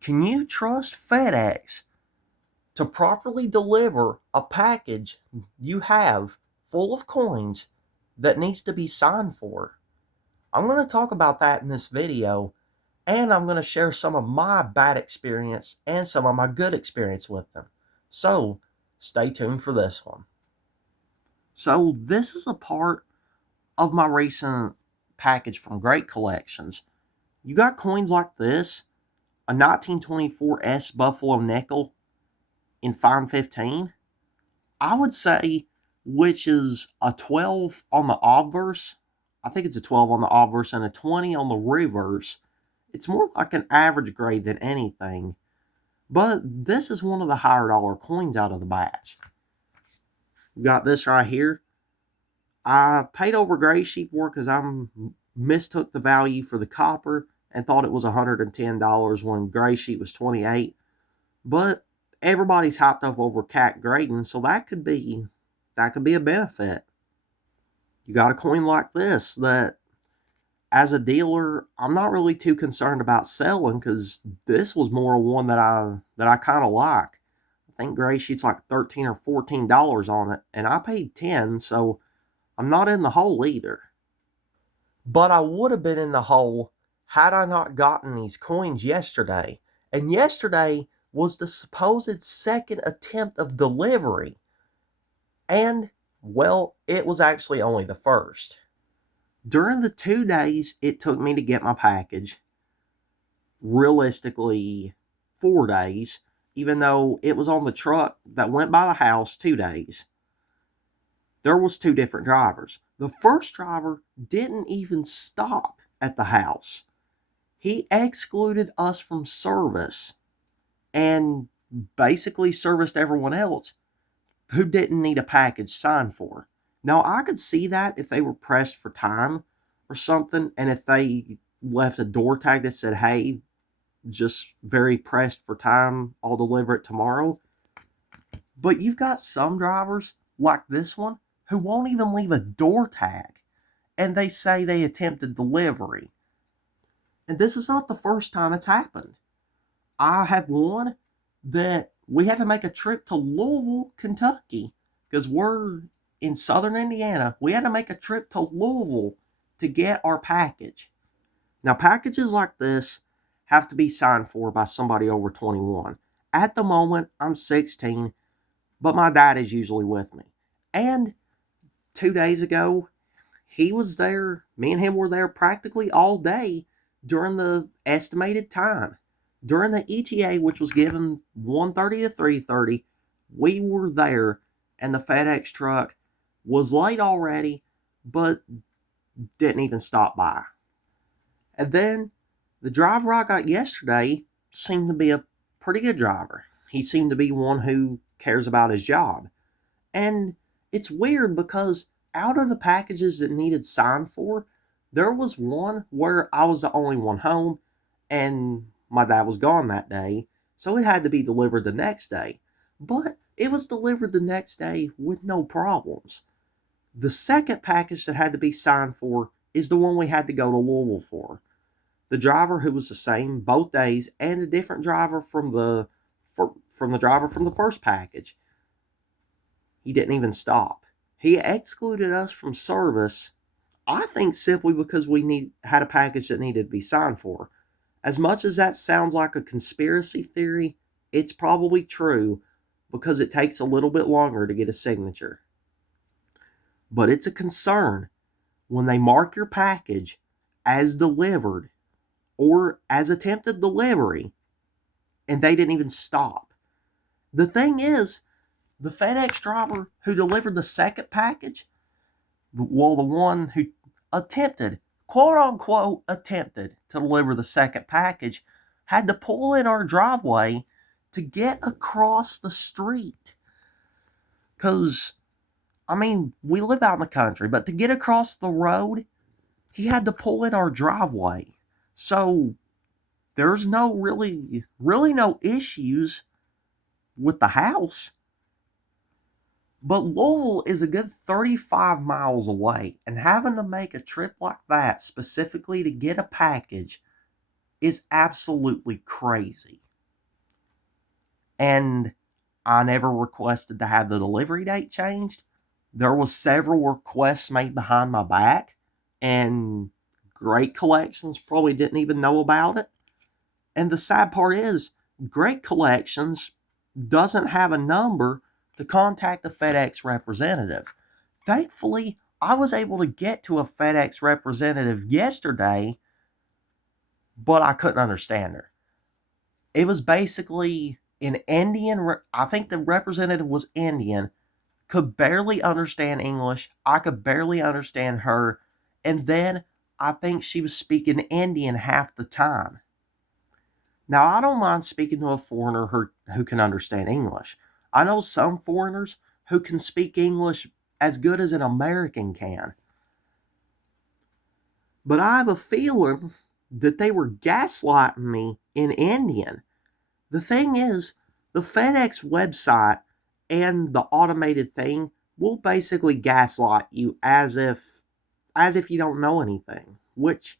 Can you trust FedEx to properly deliver a package you have full of coins that needs to be signed for? I'm going to talk about that in this video, and I'm going to share some of my bad experience and some of my good experience with them. So, stay tuned for this one. So, this is a part of my recent package from Great Collections. You got coins like this, a 1924 S Buffalo nickel in fine 15. I would say, which is a 12 on the obverse. I think it's a 12 on the obverse and a 20 on the reverse. It's more like an average grade than anything. But this is one of the higher dollar coins out of the batch. We got this right here. I paid over gray sheet for it because I mistook the value for the copper and thought it was $110 when gray sheet was $28. But everybody's hyped up over cat grading, so that could be a benefit. You got a coin like this that, as a dealer, I'm not really too concerned about selling because this was more one that I kind of like. I think gray sheet's like $13 or $14 on it, and I paid $10, so I'm not in the hole either. But I would have been in the hole had I not gotten these coins yesterday. And yesterday was the supposed second attempt of delivery. And, well, it was actually only the first. During the 2 days it took me to get my package, realistically 4 days, even though it was on the truck that went by the house 2 days, there was 2 different drivers. The first driver didn't even stop at the house. He excluded us from service and basically serviced everyone else who didn't need a package signed for. Now, I could see that if they were pressed for time or something, and if they left a door tag that said, hey, just very pressed for time, I'll deliver it tomorrow. But you've got some drivers, like this one, who won't even leave a door tag, and they say they attempted delivery. And this is not the first time it's happened. I have one that we had to make a trip to Louisville, Kentucky, because we're in southern Indiana. We had to make a trip to Louisville to get our package. Now, packages like this have to be signed for by somebody over 21. At the moment, I'm 16, but my dad is usually with me. And 2 days ago, he was there. Me and him were there practically all day during the estimated time. During the ETA, which was given 1:30 to 3:30, we were there, and the FedEx truck was late already, but didn't even stop by. And then the driver I got yesterday seemed to be a pretty good driver. He seemed to be one who cares about his job. And it's weird because out of the packages that needed signed for, there was one where I was the only one home, and my dad was gone that day, so it had to be delivered the next day. But it was delivered the next day with no problems. The second package that had to be signed for is the one we had to go to Louisville for. The driver who was the same both days, and a different driver from the driver from the first package. He didn't even stop. He excluded us from service, I think simply because we had a package that needed to be signed for. As much as that sounds like a conspiracy theory, it's probably true because it takes a little bit longer to get a signature. But it's a concern when they mark your package as delivered or as attempted delivery and they didn't even stop. The thing is, the FedEx driver who delivered the second package, well, the one who attempted, quote unquote, attempted to deliver the second package, had to pull in our driveway to get across the street. Because, I mean, we live out in the country, but to get across the road, he had to pull in our driveway. So, there's no really no issues with the house. But Louisville is a good 35 miles away, and having to make a trip like that specifically to get a package is absolutely crazy. And I never requested to have the delivery date changed. There was several requests made behind my back, and Great Collections probably didn't even know about it. And the sad part is, Great Collections doesn't have a number to contact the FedEx representative. Thankfully, I was able to get to a FedEx representative yesterday, but I couldn't understand her. It was basically an Indian, I think the representative was Indian, could barely understand English. I could barely understand her. And then I think she was speaking Indian half the time. Now, I don't mind speaking to a foreigner who can understand English. I know some foreigners who can speak English as good as an American can. But I have a feeling that they were gaslighting me in Indian. The thing is, the FedEx website and the automated thing will basically gaslight you as if you don't know anything, which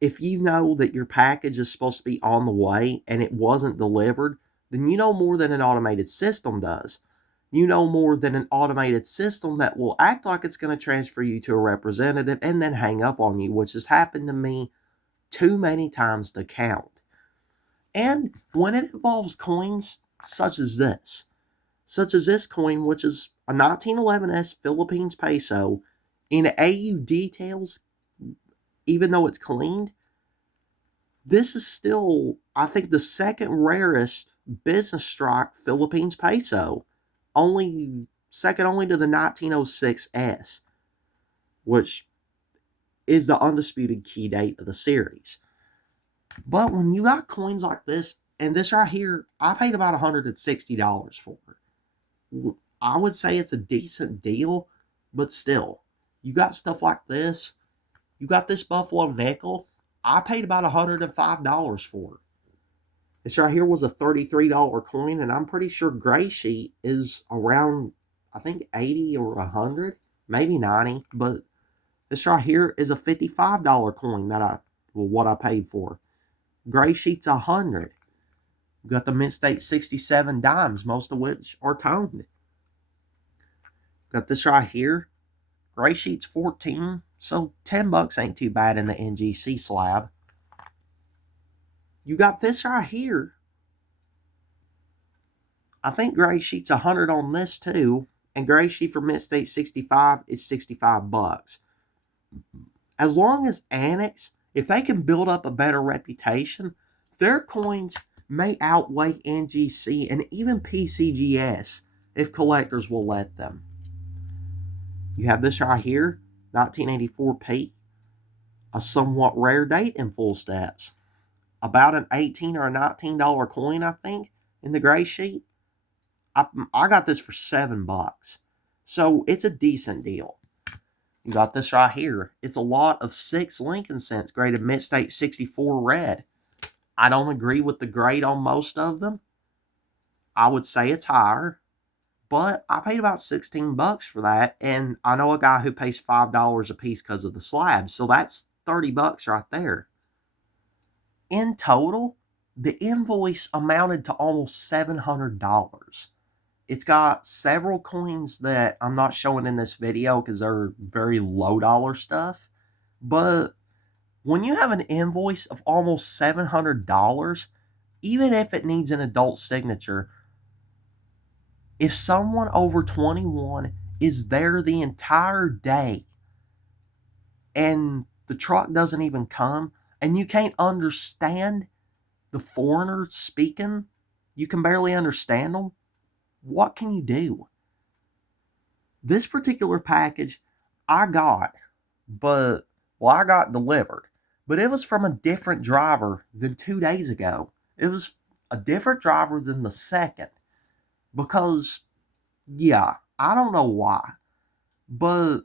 if you know that your package is supposed to be on the way and it wasn't delivered, then you know more than an automated system does. You know more than an automated system that will act like it's going to transfer you to a representative and then hang up on you, which has happened to me too many times to count. And when it involves coins such as this coin, which is a 1911s Philippines peso in AU details, even though it's cleaned, this is still, I think, the second rarest business strike Philippines peso, second only to the 1906S, which is the undisputed key date of the series. But when you got coins like this, and this right here, I paid about $160 for it. I would say it's a decent deal, but still, you got stuff like this. You got this Buffalo nickel. I paid about $105 for it. This right here was a $33 coin, and I'm pretty sure gray sheet is around, I think, 80 or 100, maybe 90. But this right here is a $55 coin what I paid for. Gray sheet's 100. You got the Mint State 67 dimes, most of which are toned. Got this right here. Gray sheet's 14, so $10 ain't too bad in the NGC slab. You got this right here. I think gray sheet's 100 on this too, and gray sheet for Mint State 65 is $65. As long as Annex, if they can build up a better reputation, their coins may outweigh NGC and even PCGS if collectors will let them. You have this right here, 1984P, a somewhat rare date in full steps. About an $18 or a $19 coin, I think, in the gray sheet. I got this for $7. So it's a decent deal. You got this right here. It's a lot of 6 Lincoln cents graded Mint State 64 red. I don't agree with the grade on most of them. I would say it's higher. But I paid about $16 for that, and I know a guy who pays $5 a piece because of the slabs, so that's $30 right there. In total, the invoice amounted to almost $700. It's got several coins that I'm not showing in this video because they're very low dollar stuff, but when you have an invoice of almost $700, even if it needs an adult signature, if someone over 21 is there the entire day and the truck doesn't even come and you can't understand the foreigner speaking, you can barely understand them, what can you do? This particular package I got delivered, but it was from a different driver than 2 days ago. It was a different driver than the second. Because, yeah, I don't know why, but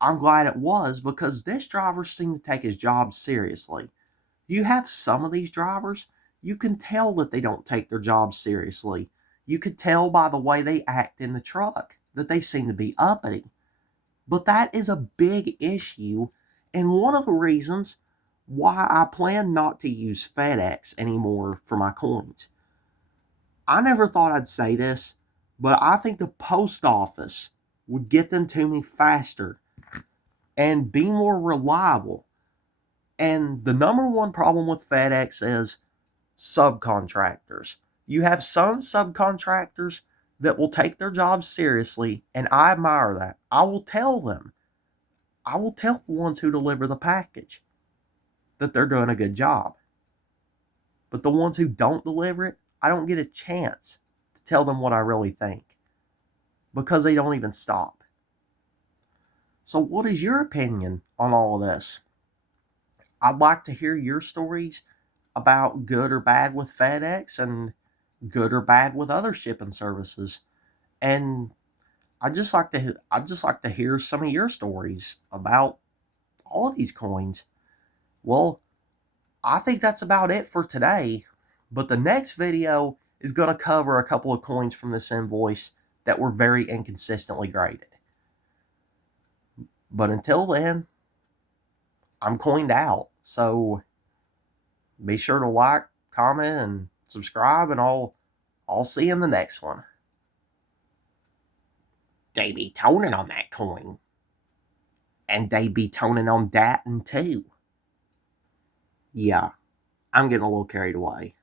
I'm glad it was because this driver seemed to take his job seriously. You have some of these drivers, you can tell that they don't take their job seriously. You could tell by the way they act in the truck that they seem to be uppity. But that is a big issue, and one of the reasons why I plan not to use FedEx anymore for my coins. I never thought I'd say this, but I think the post office would get them to me faster and be more reliable. And the number one problem with FedEx is subcontractors. You have some subcontractors that will take their jobs seriously, and I admire that. I will tell them. I will tell the ones who deliver the package that they're doing a good job. But the ones who don't deliver it, I don't get a chance to tell them what I really think because they don't even stop. So, what is your opinion on all of this? I'd like to hear your stories about good or bad with FedEx and good or bad with other shipping services. And I'd just like to hear some of your stories about all of these coins. Well, I think that's about it for today. But the next video is going to cover a couple of coins from this invoice that were very inconsistently graded. But until then, I'm coined out. So be sure to like, comment, and subscribe, and I'll see you in the next one. They be toning on that coin. And they be toning on that too. Yeah, I'm getting a little carried away.